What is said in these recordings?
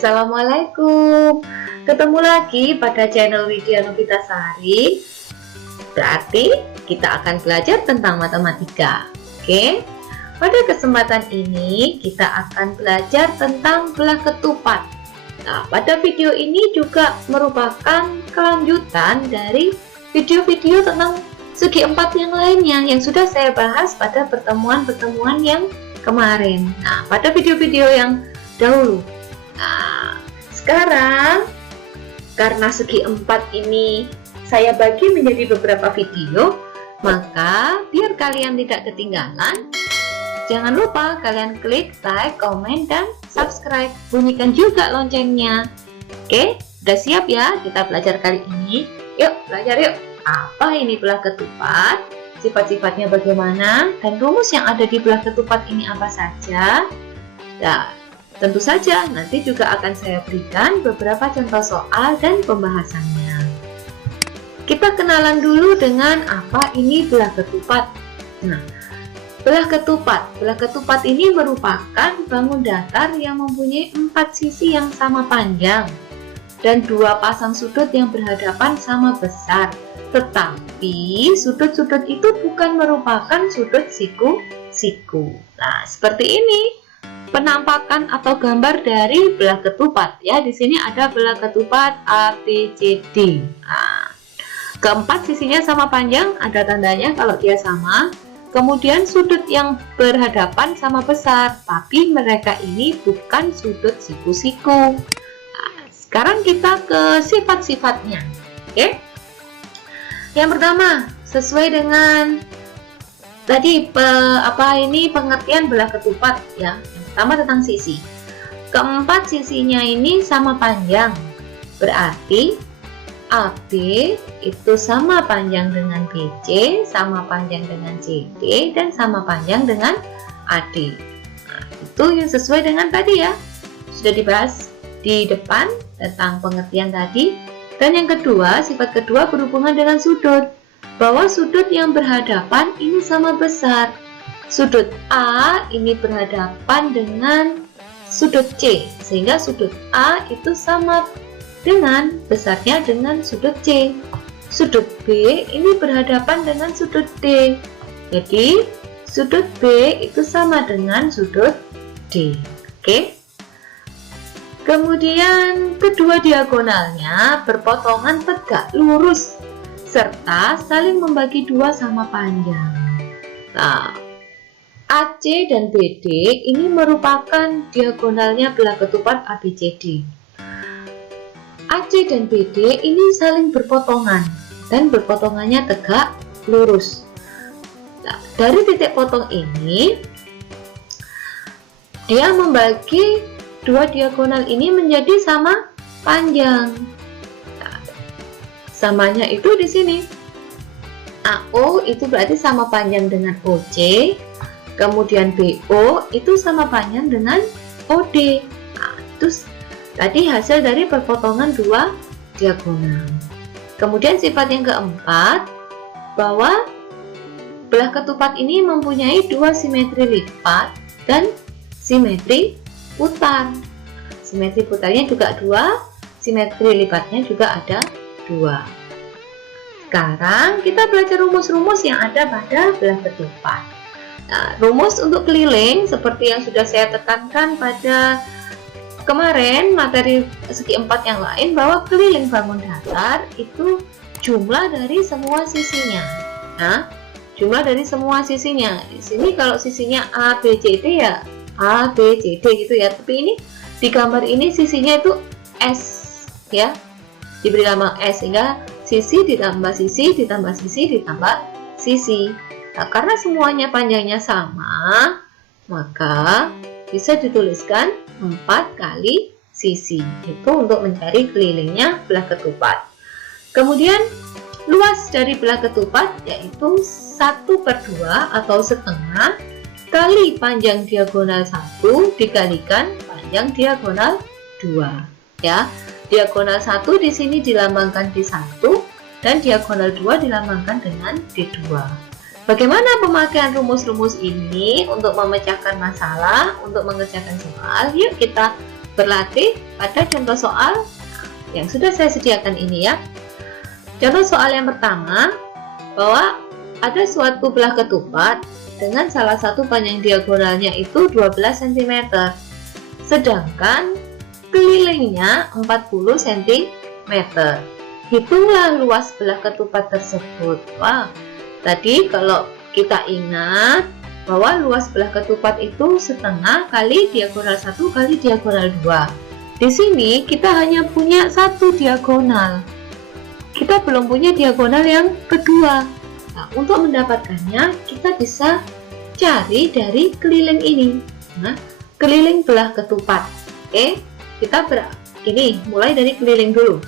Assalamualaikum. Ketemu lagi pada channel Widya Novitasari. Berarti kita akan belajar tentang matematika. Oke. Pada kesempatan ini kita akan belajar tentang belah ketupat. Nah, pada video ini juga merupakan kelanjutan dari video-video tentang segi empat yang lainnya yang sudah saya bahas pada pertemuan-pertemuan yang kemarin. Nah, pada video-video yang dahulu. Nah, sekarang karena segi empat ini saya bagi menjadi beberapa video, maka biar kalian tidak ketinggalan, jangan lupa kalian klik like, komen, dan subscribe. Bunyikan juga loncengnya. Oke, udah siap ya kita belajar kali ini? Yuk, belajar yuk. Apa ini belah ketupat? Sifat-sifatnya bagaimana? Dan rumus yang ada di belah ketupat ini apa saja? Nah, tentu saja nanti juga akan saya berikan beberapa contoh soal dan pembahasannya. Kita kenalan dulu dengan apa ini belah ketupat. Nah, belah ketupat ini merupakan bangun datar yang mempunyai 4 sisi yang sama panjang dan 2 pasang sudut yang berhadapan sama besar. Tetapi sudut-sudut itu bukan merupakan sudut siku-siku. Nah, seperti ini penampakan atau gambar dari belah ketupat ya. Di sini ada belah ketupat ABCD. Nah, keempat sisinya sama panjang, ada tandanya kalau dia sama. Kemudian sudut yang berhadapan sama besar, tapi mereka ini bukan sudut siku-siku. Nah, sekarang kita ke sifat-sifatnya. Oke. Yang pertama, sesuai dengan tadi pengertian belah ketupat ya. Yang pertama tentang sisi. Keempat sisinya ini sama panjang. Berarti AB itu sama panjang dengan BC, sama panjang dengan CD, dan sama panjang dengan AD. Nah, itu yang sesuai dengan tadi ya. Sudah dibahas di depan tentang pengertian tadi. Dan yang kedua, sifat kedua berhubungan dengan sudut. Bahwa sudut yang berhadapan ini sama besar. Sudut A ini berhadapan dengan sudut C, sehingga sudut A itu sama dengan besarnya dengan sudut C. Sudut B ini berhadapan dengan sudut D. Jadi, sudut B itu sama dengan sudut D. Oke. Kemudian kedua diagonalnya berpotongan tegak lurus serta saling membagi 2 sama panjang. Nah, AC dan BD ini merupakan diagonalnya belah ketupat ABCD. AC dan BD ini saling berpotongan dan berpotongannya tegak lurus. Nah, dari titik potong ini dia membagi 2 diagonal ini menjadi sama panjang. Nah, samanya itu di sini. AO itu berarti sama panjang dengan OC. Kemudian BO itu sama panjang dengan OD. Nah, itu tadi hasil dari perpotongan 2 diagonal. Kemudian sifat yang keempat, bahwa belah ketupat ini mempunyai 2 simetri lipat dan simetri putar. Simetri putarnya juga 2, simetri lipatnya juga ada 2. Sekarang kita belajar rumus-rumus yang ada pada belah ketupat. Nah, rumus untuk keliling seperti yang sudah saya tekankan pada kemarin materi segi empat yang lain, bahwa keliling bangun datar itu jumlah dari semua sisinya. Nah, jumlah dari semua sisinya. Di sini kalau sisinya A, B, C, D ya A, B, C, D gitu ya. Tapi ini di gambar ini sisinya itu S ya. Diberi nama S, sehingga sisi ditambah sisi ditambah sisi ditambah sisi. Nah, karena semuanya panjangnya sama, maka bisa dituliskan 4 kali sisi. Itu untuk mencari kelilingnya belah ketupat. Kemudian luas dari belah ketupat yaitu 1/2 atau setengah kali panjang diagonal 1 dikalikan panjang diagonal 2 ya. Diagonal 1 di sini dilambangkan D1 dan diagonal 2 dilambangkan dengan D2. Bagaimana pemakaian rumus-rumus ini untuk memecahkan masalah, untuk mengerjakan soal? Yuk kita berlatih pada contoh soal yang sudah saya sediakan ini ya. Contoh soal yang pertama, bahwa ada suatu belah ketupat dengan salah satu panjang diagonalnya itu 12 cm, sedangkan kelilingnya 40 cm. Hitunglah luas belah ketupat tersebut. Wah, tadi kalau kita ingat bahwa luas belah ketupat itu setengah kali diagonal 1 kali diagonal 2. Di sini kita hanya punya satu diagonal. Kita belum punya diagonal yang kedua. Nah, untuk mendapatkannya kita bisa cari dari keliling ini. Nah, keliling belah ketupat. Oke, kita ini mulai dari keliling dulu.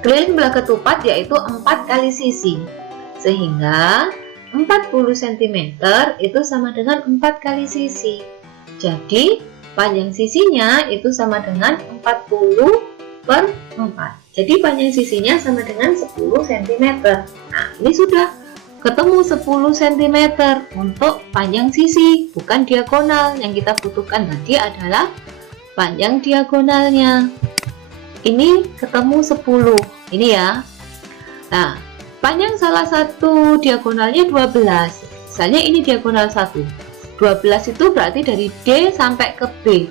Keliling belah ketupat yaitu 4 kali sisi, sehingga 40 cm itu sama dengan 4 kali sisi. Jadi panjang sisinya itu sama dengan 40/4. Jadi panjang sisinya sama dengan 10 cm. Nah, ini sudah ketemu 10 cm untuk panjang sisi, bukan diagonal. Yang kita butuhkan tadi adalah panjang diagonalnya. Ini ketemu 10, ini ya. Nah, panjang salah satu diagonalnya 12. Misalnya ini diagonal 1. 12 itu berarti dari D sampai ke B.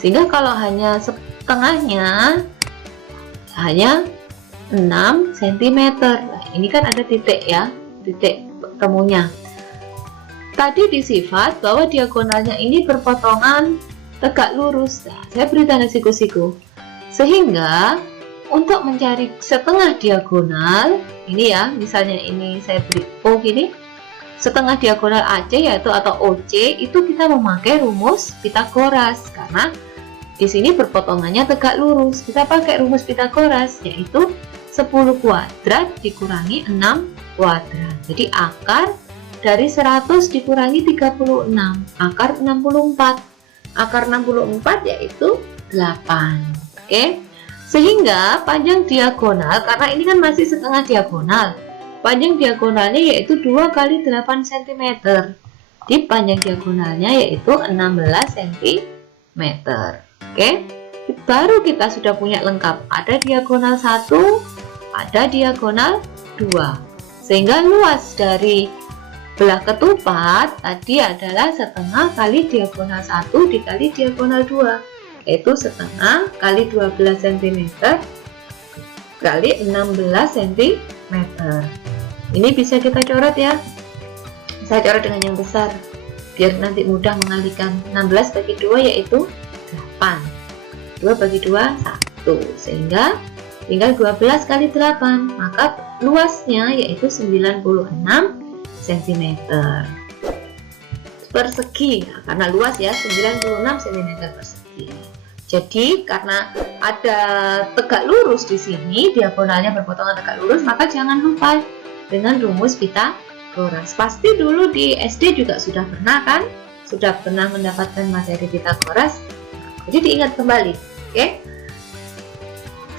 Sehingga kalau hanya setengahnya hanya 6 cm. Nah, ini kan ada titik ya, titik temunya. Tadi disifat bahwa diagonalnya ini berpotongan tegak lurus. Nah, saya beri tanda siku-siku. Sehingga untuk mencari setengah diagonal, ini ya, misalnya ini saya beri O gini, setengah diagonal AC yaitu atau OC itu kita memakai rumus Pitagoras karena di sini berpotongannya tegak lurus. Kita pakai rumus Pitagoras yaitu 10 kuadrat dikurangi 6 kuadrat. Jadi akar dari 100 dikurangi 36, akar 64. Akar 64 yaitu 8. Oke, sehingga panjang diagonal, karena ini kan masih setengah diagonal, panjang diagonalnya yaitu 2 kali 8 cm. Di panjang diagonalnya yaitu 16 cm. Oke, baru kita sudah punya lengkap. Ada diagonal 1, ada diagonal 2. Sehingga luas dari belah ketupat tadi adalah setengah kali diagonal 1 dikali diagonal 2. Yaitu setengah kali 12 cm kali 16 cm. Ini bisa kita coret ya. Saya coret dengan yang besar biar nanti mudah mengalihkan. 16 bagi 2 yaitu 8. 2 bagi 2 1. Sehingga tinggal 12 kali 8. Maka luasnya yaitu 96 cm persegi. Nah, karena luas ya 96 cm persegi. Jadi karena ada tegak lurus di sini, diagonalnya berpotongan tegak lurus, maka jangan lupa dengan rumus Pitagoras. Pasti dulu di SD juga sudah pernah kan? Sudah pernah mendapatkan materi Pitagoras. Jadi diingat kembali, oke?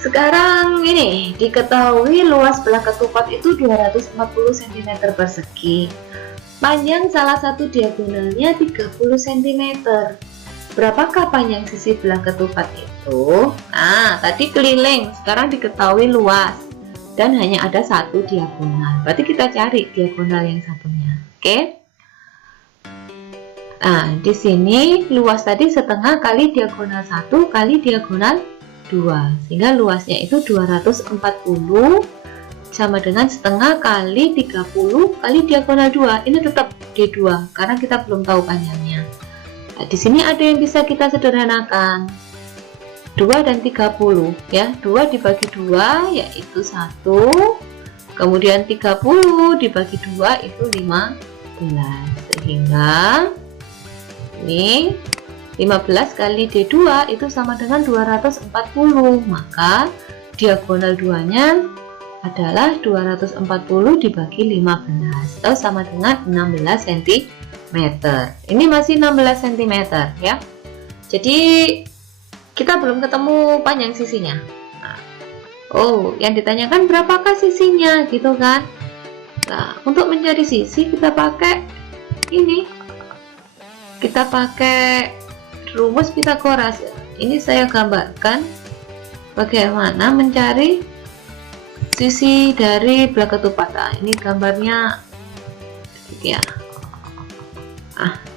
Sekarang ini diketahui luas belah ketupat itu 240 cm persegi. Panjang salah satu diagonalnya 30 cm. Berapakah panjang sisi belah ketupat itu? Nah, tadi keliling, sekarang diketahui luas dan hanya ada satu diagonal. Berarti kita cari diagonal yang satunya. Oke? Nah, di sini luas tadi setengah kali diagonal 1 kali diagonal 2. Sehingga luasnya itu 240 sama dengan setengah kali 30 kali diagonal 2. Ini tetap D2 karena kita belum tahu panjangnya. Nah, di sini ada yang bisa kita sederhanakan. 2 dan 30 ya. 2 dibagi 2 yaitu 1. Kemudian 30 dibagi 2 itu 15. Sehingga ini 15 kali D2 itu sama dengan 240. Maka diagonal 2-nya adalah 240 dibagi 15 atau sama dengan 16 cm. Ini masih 16 cm ya. Jadi kita belum ketemu panjang sisinya. Nah, oh, yang ditanyakan berapakah sisinya gitu kan. Nah, untuk mencari sisi kita pakai ini. Kita pakai rumus Pitagoras. ini saya gambarkan bagaimana mencari sisi dari belah ketupat. Nah, ini gambarnya ya.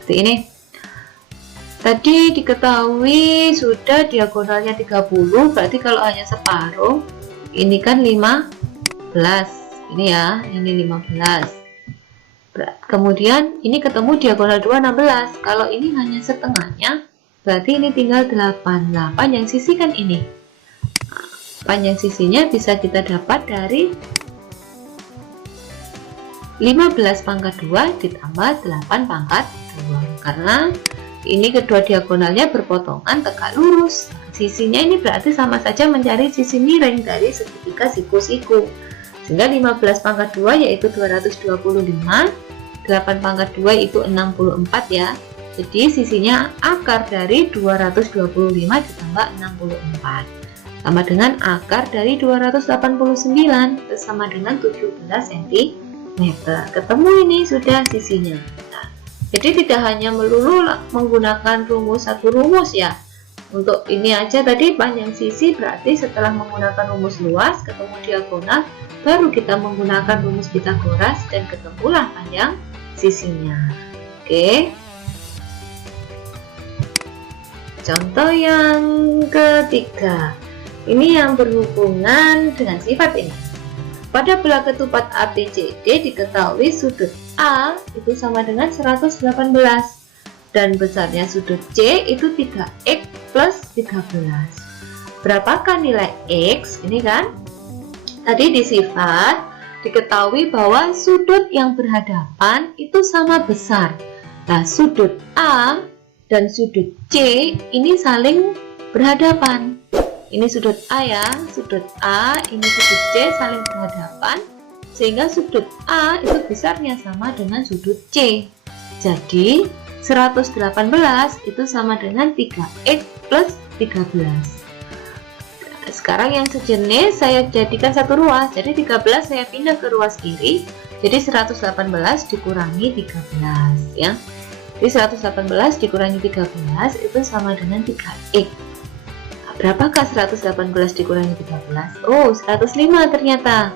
Seperti ini. Tadi diketahui sudah diagonalnya 30, berarti kalau hanya separuh ini kan 15. Ini ya, ini 15. Kemudian ini ketemu diagonal 2 16. Kalau ini hanya setengahnya, berarti ini tinggal 8. Nah, panjang sisi kan ini. Panjang sisinya bisa kita dapat dari 15 pangkat 2 ditambah 8 pangkat 2, karena ini kedua diagonalnya berpotongan tegak lurus. Sisinya ini berarti sama saja mencari sisi miring dari segitiga siku-siku. Sehingga 15 pangkat 2 yaitu 225, 8 pangkat 2 itu 64 ya. Jadi sisinya akar dari 225 ditambah 64 sama dengan akar dari 289, sama dengan 17 cm. Ketemu ini sudah sisinya. Jadi tidak hanya melulu menggunakan satu rumus ya. Untuk ini aja tadi panjang sisi, berarti setelah menggunakan rumus luas ketemu diagonal, baru kita menggunakan rumus Pitagoras dan ketemulah panjang sisinya. Oke. Contoh yang ketiga. Ini yang berhubungan dengan sifat ini. Pada belah ketupat ABCD diketahui sudut A itu sama dengan 118 dan besarnya sudut C itu 3x plus 13. Berapakah nilai X? Ini kan tadi di sifat diketahui bahwa sudut yang berhadapan itu sama besar. Nah, sudut A dan sudut C ini saling berhadapan. Ini sudut A ya, sudut A, ini sudut C saling berhadapan, sehingga sudut A itu besarnya sama dengan sudut C. Jadi 118 itu sama dengan 3x plus 13. Sekarang yang sejenis saya jadikan satu ruas, jadi 13 saya pindah ke ruas kiri, jadi 118 dikurangi 13 ya. Jadi 118 dikurangi 13 itu sama dengan 3x. Berapakah 118 dikurangi 13? Oh, 105 ternyata.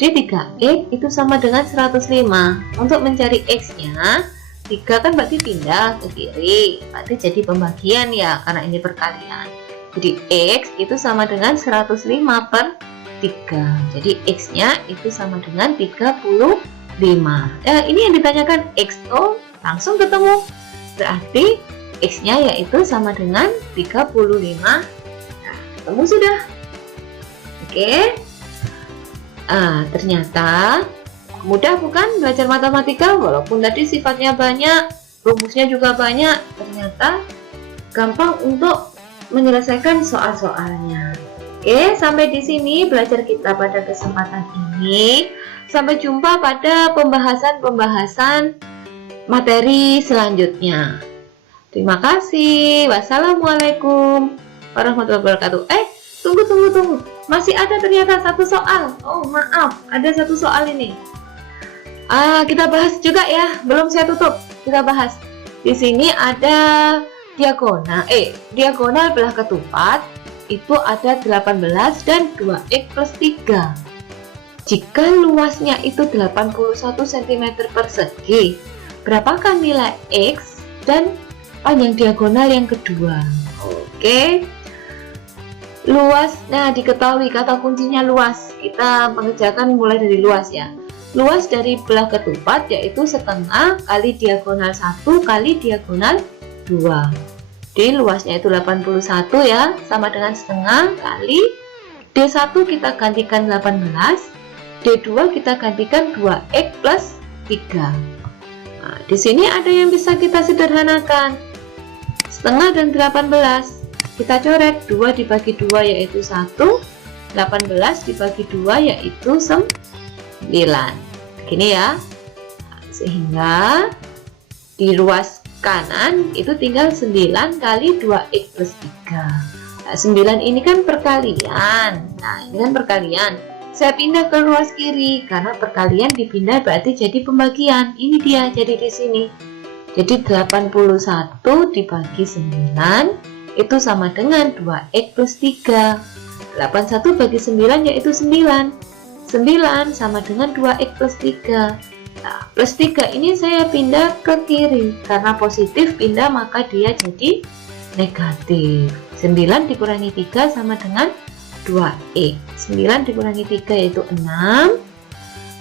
Jadi 3x itu sama dengan 105. Untuk mencari x-nya, 3 kan berarti pindah ke kiri. Berarti jadi pembagian ya, karena ini perkalian. Jadi x itu sama dengan 105 per 3. Jadi x-nya itu sama dengan 35. Ini yang ditanyakan x. Oh, langsung ketemu. Berarti x-nya yaitu sama dengan 35. Kamu sudah. Oke. Ternyata mudah bukan belajar matematika, walaupun tadi sifatnya banyak, rumusnya juga banyak, ternyata gampang untuk menyelesaikan soal-soalnya. Oke, sampai di sini belajar kita pada kesempatan ini. Sampai jumpa pada pembahasan materi selanjutnya. Terima kasih. Wassalamualaikum warahmatullahi wabarakatuh. Tunggu. Masih ada ternyata satu soal. Oh, maaf, ada satu soal ini. Kita bahas juga ya. Belum saya tutup. Kita bahas. Di sini ada diagonal belah ketupat itu ada 18 dan 2x plus 3. Jika luasnya itu 81 cm persegi, berapakah nilai x dan panjang diagonal yang kedua? Oke. Luas, nah diketahui kata kuncinya luas. Kita mengerjakan mulai dari luas ya. Luas dari belah ketupat yaitu setengah kali diagonal 1 kali diagonal 2. Jadi luasnya itu 81 ya, sama dengan setengah kali D1 kita gantikan 18, D2 kita gantikan 2x plus 3. Nah, di sini ada yang bisa kita sederhanakan. Setengah dan 18. Kita coret 2 dibagi 2 yaitu 1, 18 dibagi 2 yaitu 9. Gini ya. Sehingga di ruas kanan itu tinggal 9 kali 2x plus 3. Nah, 9 ini kan perkalian. Nah, ini kan perkalian. Saya pindah ke ruas kiri karena perkalian dipindah berarti jadi pembagian. Ini dia jadi di sini. Jadi 81 dibagi 9 itu sama dengan 2X plus 3. 81 bagi 9 yaitu 9. 9 sama dengan 2X plus 3. Nah, plus 3 ini saya pindah ke kiri. Karena positif pindah maka dia jadi negatif. 9 dikurangi 3 sama dengan 2X. 9 dikurangi 3 yaitu 6.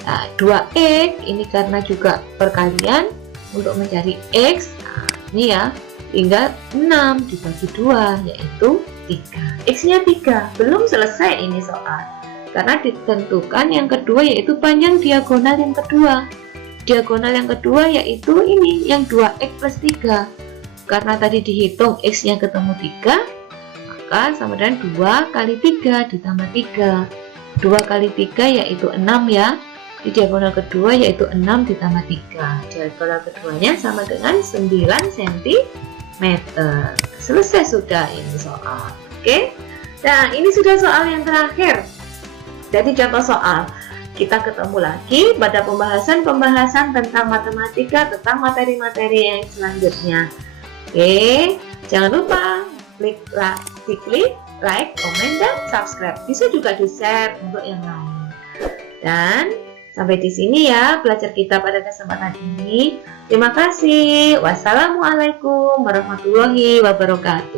Nah, 2X ini karena juga perkalian untuk mencari X. Nah, ini ya, tinggal 6 dibagi 2 yaitu 3. X-nya 3. Belum selesai ini soal. Karena ditentukan yang kedua yaitu panjang diagonal yang kedua. Diagonal yang kedua yaitu ini yang 2X plus 3. Karena tadi dihitung X-nya ketemu 3, maka sama dengan 2 kali 3 ditambah 3. 2 kali 3 yaitu 6 ya. Di diagonal kedua yaitu 6 ditambah 3. Diagonal keduanya sama dengan 9 cm. Selesai sudah ini soal. Oke. Nah, ini sudah soal yang terakhir. Jadi contoh soal. Kita ketemu lagi pada pembahasan tentang matematika, tentang materi-materi yang selanjutnya. Oke. Jangan lupa klik like, komen, dan subscribe. Bisa juga di-share untuk yang lain. Dan sampai di sini ya belajar kita pada kesempatan ini. Terima kasih. Wassalamualaikum warahmatullahi wabarakatuh.